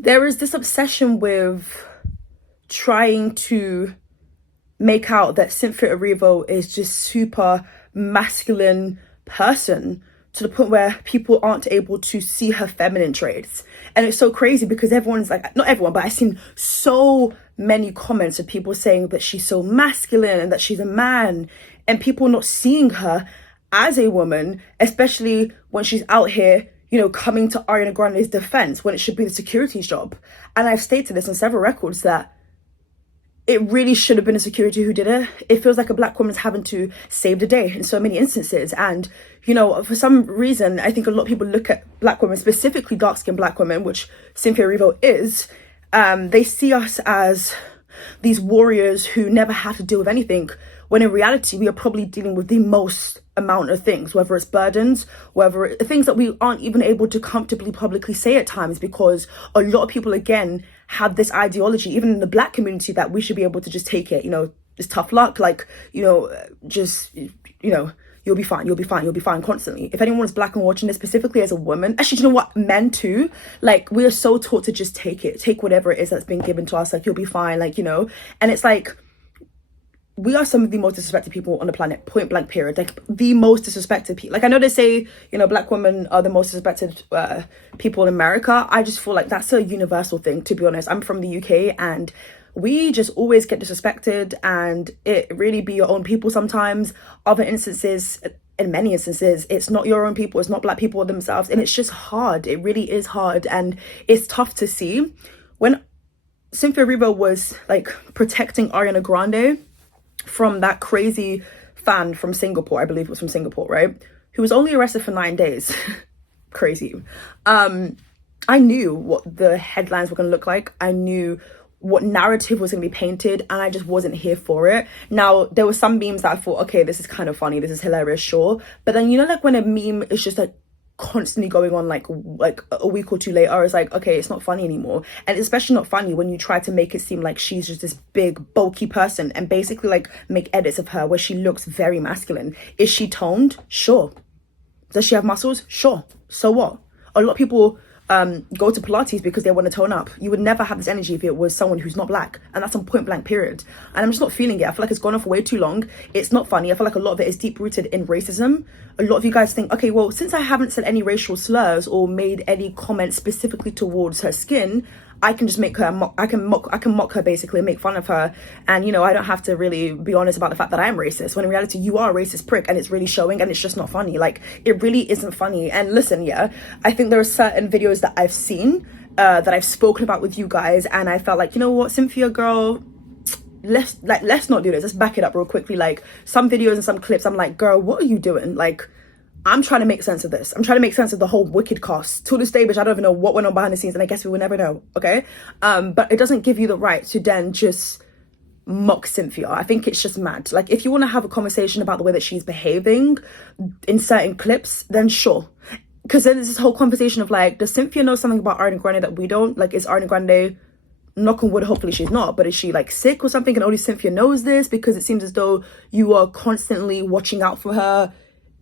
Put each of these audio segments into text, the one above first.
there is this obsession with trying to make out that Cynthia Erivo is just super masculine person to the point where people aren't able to see her feminine traits. And it's so crazy because everyone's like, not everyone, but I've seen so many comments of people saying that she's so masculine and that she's a man, and people not seeing her as a woman, especially when she's out here, coming to Ariana Grande's defense when it should be the security's job. And I've stated this on several records that it really should have been a security who did it. It feels like a black woman's having to save the day in so many instances. And, for some reason, I think a lot of people look at black women, specifically dark-skinned black women, which Cynthia Erivo is, they see us as these warriors who never have to deal with anything, when in reality, we are probably dealing with the most amount of things, whether it's burdens, whether it's things that we aren't even able to comfortably publicly say at times, because a lot of people, again, have this ideology, even in the black community, that we should be able to just take it, it's tough luck, you'll be fine, constantly. If anyone's black and watching this, specifically as a woman, actually, you know what, men too, we are so taught to just take whatever it is that's been given to us, you'll be fine, and it's we are some of the most disrespected people on the planet, point blank period, the most disrespected people. I know they say, black women are the most disrespected people in America. I just feel like that's a universal thing, to be honest. I'm from the UK and we just always get disrespected, and it really be your own people sometimes. Other instances, in many instances, it's not your own people, it's not black people themselves, and it's just hard. It really is hard, and it's tough to see. When Cynthia Erivo was protecting Ariana Grande from that crazy fan from Singapore, I believe it was from Singapore, right? Who was only arrested for 9 days. Crazy. I knew what the headlines were going to look like. I knew what narrative was going to be painted, and I just wasn't here for it. Now, there were some memes that I thought, okay, this is kind of funny, this is hilarious, sure. But then, when a meme is just constantly going on like a week or two later, it's okay, it's not funny anymore. And it's especially not funny when you try to make it seem like she's just this big bulky person and basically make edits of her where she looks very masculine. Is she toned? Sure. Does she have muscles? Sure. So what? A lot of people go to Pilates because they want to tone up. You would never have this energy if it was someone who's not black, and that's on point blank period. And I'm just not feeling it. I feel like it's gone on for way too long. It's not funny. I feel like a lot of it is deep rooted in racism. A lot of you guys think, okay, well, since I haven't said any racial slurs or made any comments specifically towards her skin, I can just make her I can mock her, basically, make fun of her, and I don't have to really be honest about the fact that I am racist, when in reality you are a racist prick, and it's really showing, and it's just not funny. It really isn't funny. And listen, I think there are certain videos that I've seen that I've spoken about with you guys, and I felt like, you know what, Cynthia girl, let's not do this, let's back it up real quickly. Some videos and some clips, I'm like, girl, what are you doing? I'm trying to make sense of this. I'm trying to make sense of the whole Wicked cast. To this day, bitch, I don't even know what went on behind the scenes, and I guess we will never know, okay? But it doesn't give you the right to then just mock Cynthia. I think it's just mad. If you want to have a conversation about the way that she's behaving in certain clips, then sure. Because then there's this whole conversation of does Cynthia know something about Ariana Grande that we don't? Is Ariana Grande, knock on wood, hopefully she's not, but is she sick or something, and only Cynthia knows this? Because it seems as though you are constantly watching out for her,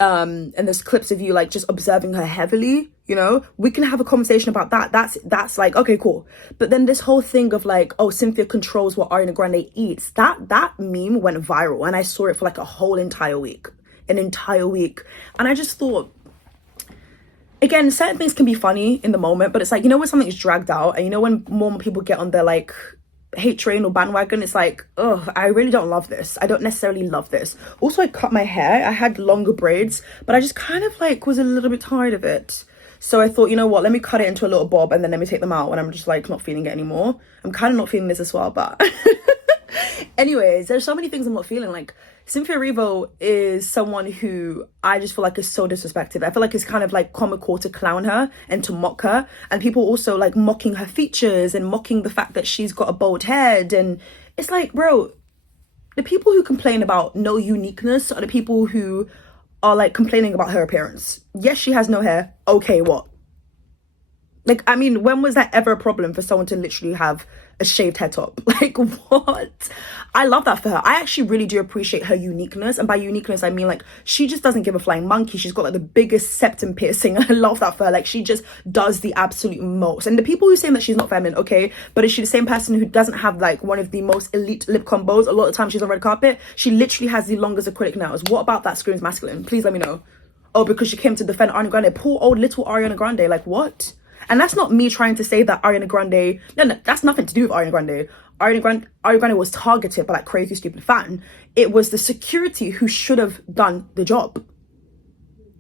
and there's clips of you just observing her heavily. We can have a conversation about that. That's okay, cool. But then this whole thing of oh, Cynthia controls what Ariana Grande eats, that meme went viral, and I saw it for a whole entire week, and I just thought, again, certain things can be funny in the moment, but it's when something is dragged out, and when more people get on their hate train or bandwagon, it's ugh, I really don't love this. I don't necessarily love this. Also, I cut my hair. I had longer braids, but I just kind of was a little bit tired of it. So I thought, you know what, let me cut it into a little bob, and then let me take them out when I'm just not feeling it anymore. I'm kind of not feeling this as well, but anyways, there's so many things I'm not feeling. Cynthia Erivo is someone who I just feel is so disrespected. I feel it's kind of comical to clown her and to mock her, and people also mocking her features and mocking the fact that she's got a bald head. And it's bro, the people who complain about no uniqueness are the people who are complaining about her appearance. Yes, she has no hair. Okay, what? Like, I mean, when was that ever a problem for someone to literally have a shaved head top? Like, what? I love that for her. I actually really do appreciate her uniqueness. And by uniqueness, I mean, like, she just doesn't give a flying monkey. She's got, like, the biggest septum piercing. I love that for her. Like, she just does the absolute most. And the people who say that she's not feminine, okay, but is she the same person who doesn't have, like, one of the most elite lip combos? A lot of the time she's on red carpet, she literally has the longest acrylic nails. What about that screams masculine? Please let me know. Oh, because she came to defend Ariana Grande. Poor old little Ariana Grande. Like, what? And that's not me trying to say that Ariana Grande... No, that's nothing to do with Ariana Grande. Ariana Grande was targeted by that crazy, stupid fan. It was the security who should have done the job.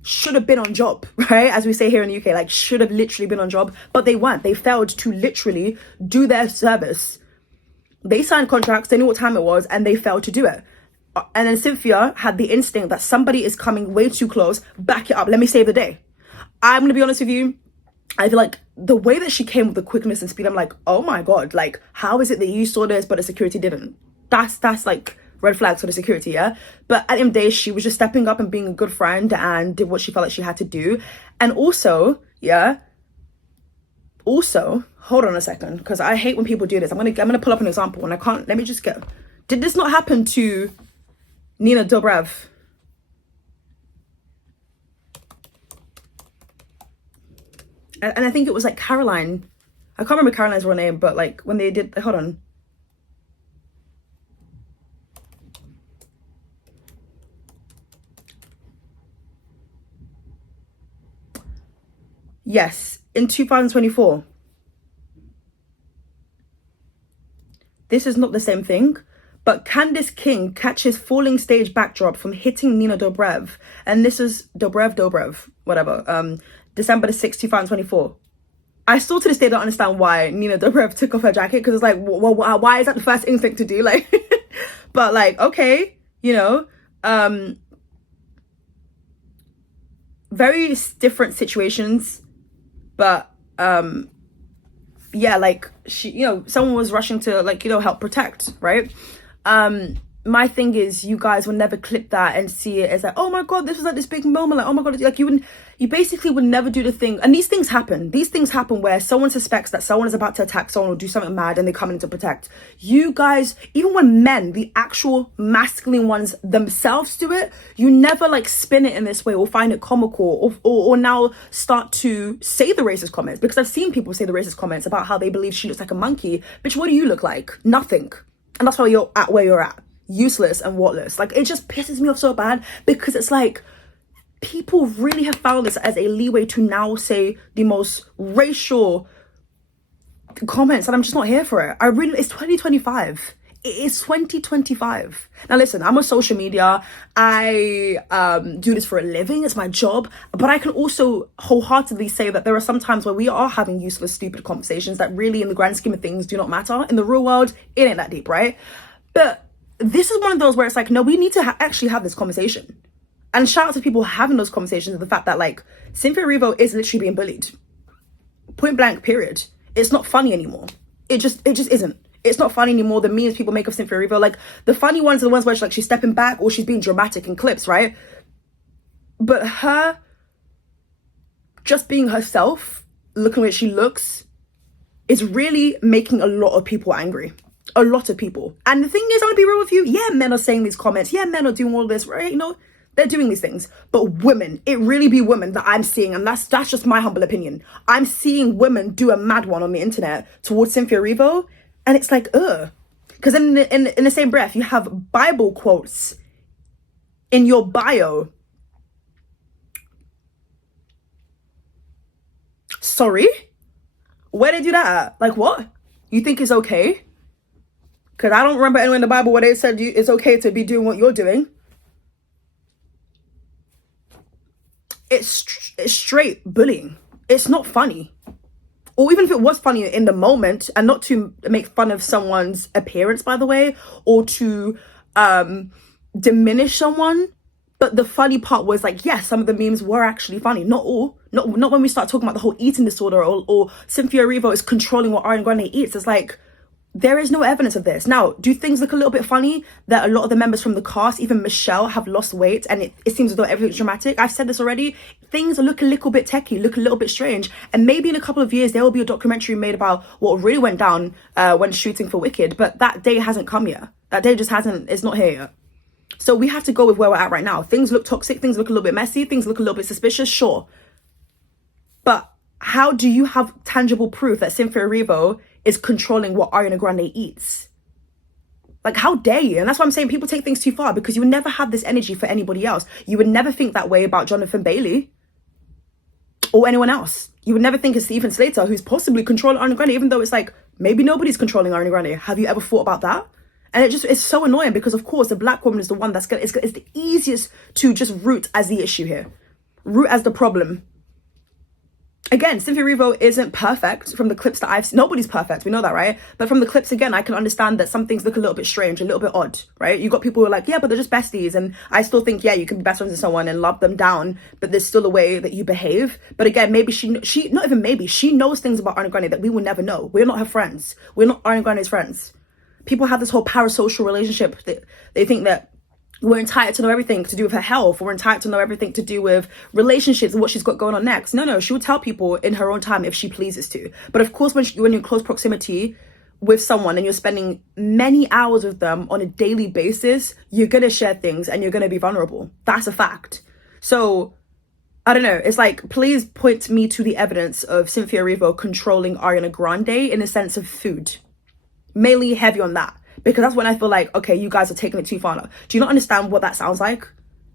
Should have been on job, right? As we say here in the UK, like, should have literally been on job. But they weren't. They failed to literally do their service. They signed contracts, they knew what time it was, and they failed to do it. And then Cynthia had the instinct that somebody is coming way too close. Back it up. Let me save the day. I'm going to be honest with you. I feel like the way that she came with the quickness and speed, I'm like, oh my God, like, how is it that you saw this, but the security didn't? That's like red flags for the security, yeah? But at the end of the day, she was just stepping up and being a good friend and did what she felt like she had to do. And also, yeah, hold on a second, because I hate when people do this. I'm gonna pull up an example and I can't, let me just go. Did this not happen to Nina Dobrev? And I think it was like Caroline. I can't remember Caroline's real name, but like when they did, hold on. Yes, in 2024. This is not the same thing, but Candice King catches falling stage backdrop from hitting Nina Dobrev. And this is Dobrev, whatever. December the 6th, 2024. I still to this day don't understand why Nina Dobrev took off her jacket, because it's like, well, why is that the first instinct to do? Like, but like, okay, you know, very different situations, but yeah, like she, you know, someone was rushing to, like, you know, help protect, right? My thing is, you guys will never clip that and see it as like, oh my God, this was like this big moment, like, oh my God, like you basically would never do the thing. And these things happen where someone suspects that someone is about to attack someone or do something mad and they come in to protect. You guys, even when men, the actual masculine ones themselves do it, you never like spin it in this way or find it comical or now start to say the racist comments, because I've seen people say the racist comments about how they believe she looks like a monkey. Bitch, what do you look like? Nothing. And that's why you're at where you're at. Useless and whatless. Like, it just pisses me off so bad, because it's like people really have found this as a leeway to now say the most racial comments, and I'm just not here for it. It's 2025. It is 2025. Now listen, I'm on social media. I do this for a living. It's my job. But I can also wholeheartedly say that there are some times where we are having useless, stupid conversations that really, in the grand scheme of things, do not matter. In the real world, it ain't that deep, right? But this is one of those where it's like, no, we need to actually have this conversation. And shout out to people having those conversations of the fact that, like, Cynthia Erivo is literally being bullied. Point blank, period. It's not funny anymore. It just isn't. It's not funny anymore. The memes people make of Cynthia Erivo, like, the funny ones are the ones where she's stepping back or she's being dramatic in clips, right? But her just being herself, looking like she looks, is really making a lot of people angry. A lot of people. And the thing is, I'm gonna be real with you, yeah, men are saying these comments, yeah, men are doing all this, right? You know, they're doing these things. But women, it really be women that I'm seeing, and that's just my humble opinion. I'm seeing women do a mad one on the internet towards Cynthia Erivo, and it's like, ugh. Because in the same breath, you have Bible quotes in your bio. Sorry? Where they do that at? Like, what? You think it's okay? Because I don't remember anywhere in the Bible where they said it's okay to be doing what you're doing. It's straight bullying. It's not funny. Or even if it was funny in the moment, and not to make fun of someone's appearance, by the way, or to diminish someone. But the funny part was, like, yes, some of the memes were actually funny. Not all. Not when we start talking about the whole eating disorder or Cynthia Erivo is controlling what Ariana Grande eats. It's like, There is no evidence of this. Now, do things look a little bit funny that a lot of the members from the cast, even Michelle, have lost weight and it seems as though everything's dramatic? I've said this already. Things look a little bit techie, look a little bit strange. And maybe in a couple of years, there will be a documentary made about what really went down when shooting for Wicked. But that day hasn't come yet. That day just hasn't, it's not here yet. So we have to go with where we're at right now. Things look toxic. Things look a little bit messy. Things look a little bit suspicious. Sure. But how do you have tangible proof that Cynthia Erivo is controlling what Ariana Grande eats? Like, how dare you? And that's why I'm saying people take things too far, because you would never have this energy for anybody else. You would never think that way about Jonathan Bailey or anyone else. You would never think of Stephen Slater, who's possibly controlling Ariana Grande, even though it's like, maybe nobody's controlling Ariana Grande. Have you ever thought about that? And it's so annoying, because of course the black woman is the one that's gonna, it's the easiest to just root as the issue here. Root as the problem. Again, Cynthia Erivo isn't perfect from the clips that I've seen. Nobody's perfect, we know that, right? But from the clips, again, I can understand that some things look a little bit strange, a little bit odd, right? You got people who are like, yeah, but they're just besties. And I still think, yeah, you can be best friends with someone and love them down, but there's still a way that you behave. But again, maybe she not even maybe, she knows things about Ariana Grande that we will never know. We're not her friends. We're not Ariana Grande's friends. People have this whole parasocial relationship that they think that we're entitled to know everything to do with her health. We're entitled to know everything to do with relationships and what she's got going on next. No, she would tell people in her own time if she pleases to. But of course, when you're in close proximity with someone and you're spending many hours with them on a daily basis, you're going to share things and you're going to be vulnerable. That's a fact. So, I don't know. It's like, please point me to the evidence of Cynthia Erivo controlling Ariana Grande in the sense of food. Mainly heavy on that. Because that's when I feel like, okay, you guys are taking it too far now. Do you not understand what that sounds like?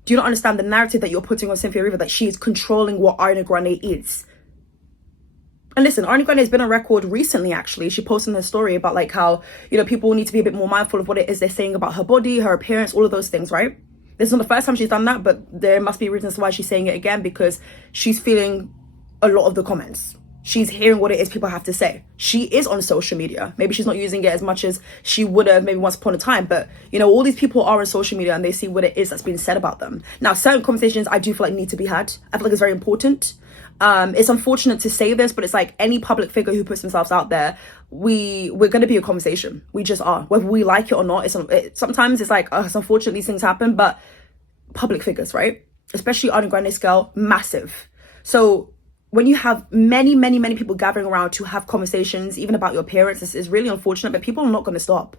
Do you not understand the narrative that you're putting on Cynthia Erivo, that she is controlling what Ariana Grande is? And listen, Ariana Grande has been on record recently, actually. She posted in her story about like how, you know, people need to be a bit more mindful of what it is they're saying about her body, her appearance, all of those things, right? This is not the first time she's done that, but there must be reasons why she's saying it again, because she's feeling a lot of the comments. She's hearing what it is people have to say. She is on social media. Maybe she's not using it as much as she would have maybe once upon a time. But, you know, all these people are on social media and they see what it is that's being said about them. Now, certain conversations I do feel like need to be had. I feel like it's very important. It's unfortunate to say this, but it's like any public figure who puts themselves out there, we're going to be a conversation. We just are. Whether we like it or not, sometimes it's like, it's unfortunate these things happen, but public figures, right? Especially on a Grande scale, massive. So when you have many, many, many people gathering around to have conversations, even about your appearance, this is really unfortunate, but people are not going to stop.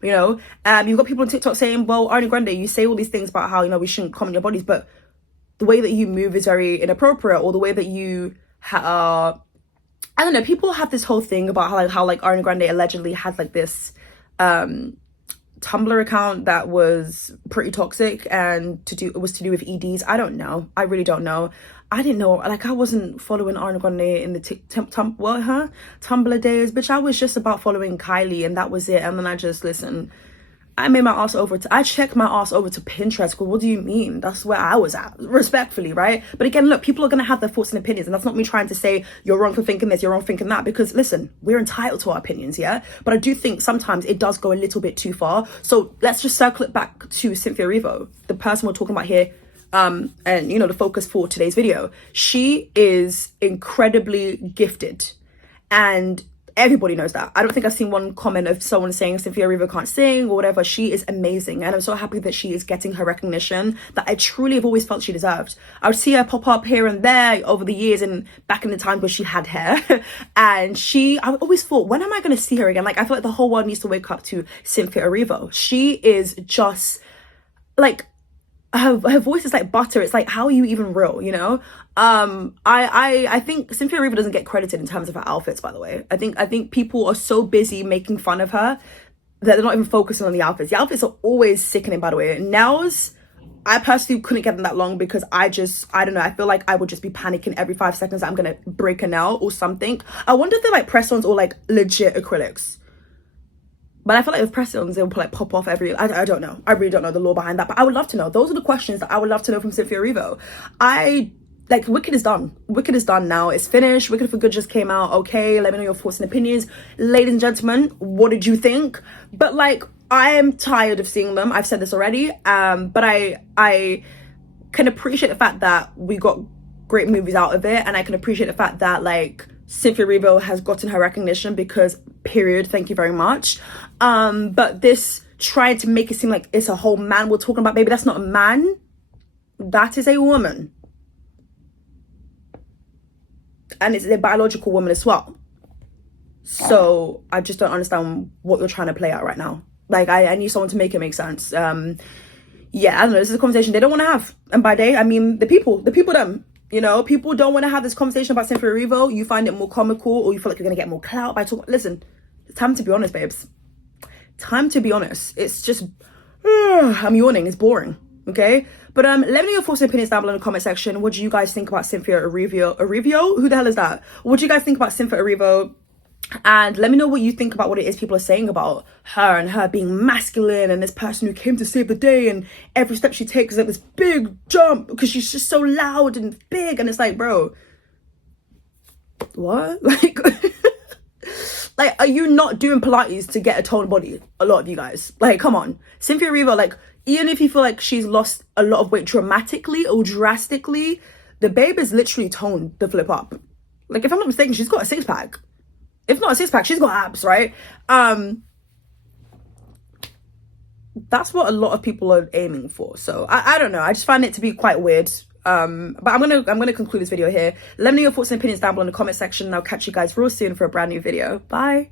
You know, you've got people on TikTok saying, well, Ariana Grande, you say all these things about how, you know, we shouldn't comment your bodies, but the way that you move is very inappropriate, or the way that you I don't know, people have this whole thing about how Ariana Grande allegedly had like this Tumblr account that was pretty toxic and it was to do with EDs. I don't know. I really don't know. I didn't know, like, I wasn't following Ariana Grande in the Tumblr days, bitch. I was just about following Kylie, and that was it. And then I checked my ass over to Pinterest. What do you mean? That's where I was at, respectfully, right? But again, look, people are going to have their thoughts and opinions, and that's not me trying to say you're wrong for thinking this, you're wrong for thinking that, because listen, we're entitled to our opinions, yeah? But I do think sometimes it does go a little bit too far. So let's just circle it back to Cynthia Erivo, the person we're talking about here, and you know, the focus for today's video. She is incredibly gifted, and everybody knows that. I don't think I've seen one comment of someone saying Cynthia Erivo can't sing or whatever. She is amazing, and I'm so happy that she is getting her recognition that I truly have always felt she deserved. I would see her pop up here and there over the years, and back in the time where she had hair and I always thought, when am I going to see her again? Like, I feel like the whole world needs to wake up to Cynthia Erivo. She is just like, her voice is like butter. It's like, how are you even real, you know? I think Cynthia Erivo doesn't get credited in terms of her outfits, by the way. I think people are so busy making fun of her that they're not even focusing on the outfits. The outfits are always sickening, by the way. Nails, I personally couldn't get them that long because I don't know, I feel like I would just be panicking every 5 seconds that I'm gonna break a nail or something. I wonder if they're like press-ons or like legit acrylics. But I feel like with press-ons, they'll like pop off I don't know. I really don't know the law behind that. But I would love to know. Those are the questions that I would love to know from Cynthia Erivo. Like, Wicked is done. Wicked is done now. It's finished. Wicked for Good just came out. Okay, let me know your thoughts and opinions. Ladies and gentlemen, what did you think? But like, I am tired of seeing them. I've said this already. But I can appreciate the fact that we got great movies out of it. And I can appreciate the fact that like Cynthia Erivo has gotten her recognition because period, thank you very much. But this tried to make it seem like it's a whole man we're talking about. Baby, that's not a man, that is a woman, and it's a biological woman as well. So I just don't understand what you're trying to play out right now. Like, I need someone to make it make sense. Yeah, I don't know, this is a conversation they don't want to have, and by they I mean the people them. You know, people don't want to have this conversation about Cynthia Erivo. You find it more comical, or you feel like you're gonna get more clout by talking. Listen, it's time to be honest, babes. Time to be honest. It's just I'm yawning, it's boring. Okay, but let me know your thoughts and opinions down below in the comment section. What do you guys think about Cynthia Erivo? Who the hell is that? What do you guys think about Cynthia Erivo? And let me know what you think about what it is people are saying about her and her being masculine and this person who came to save the day, and every step she takes is like this big jump because she's just so loud and big, and it's like, bro, what? Like like, are you not doing Pilates to get a toned body? A lot of you guys, like, come on. Cynthia Erivo, like, even if you feel like she's lost a lot of weight dramatically or drastically, the babe is literally toned the flip up. Like, if I'm not mistaken, she's got a six-pack. If not a six-pack, she's got abs, right? That's what a lot of people are aiming for. So I don't know, I just find it to be quite weird. But I'm gonna conclude this video here. Let me know your thoughts and opinions down below in the comment section, and I'll catch you guys real soon for a brand new video. Bye.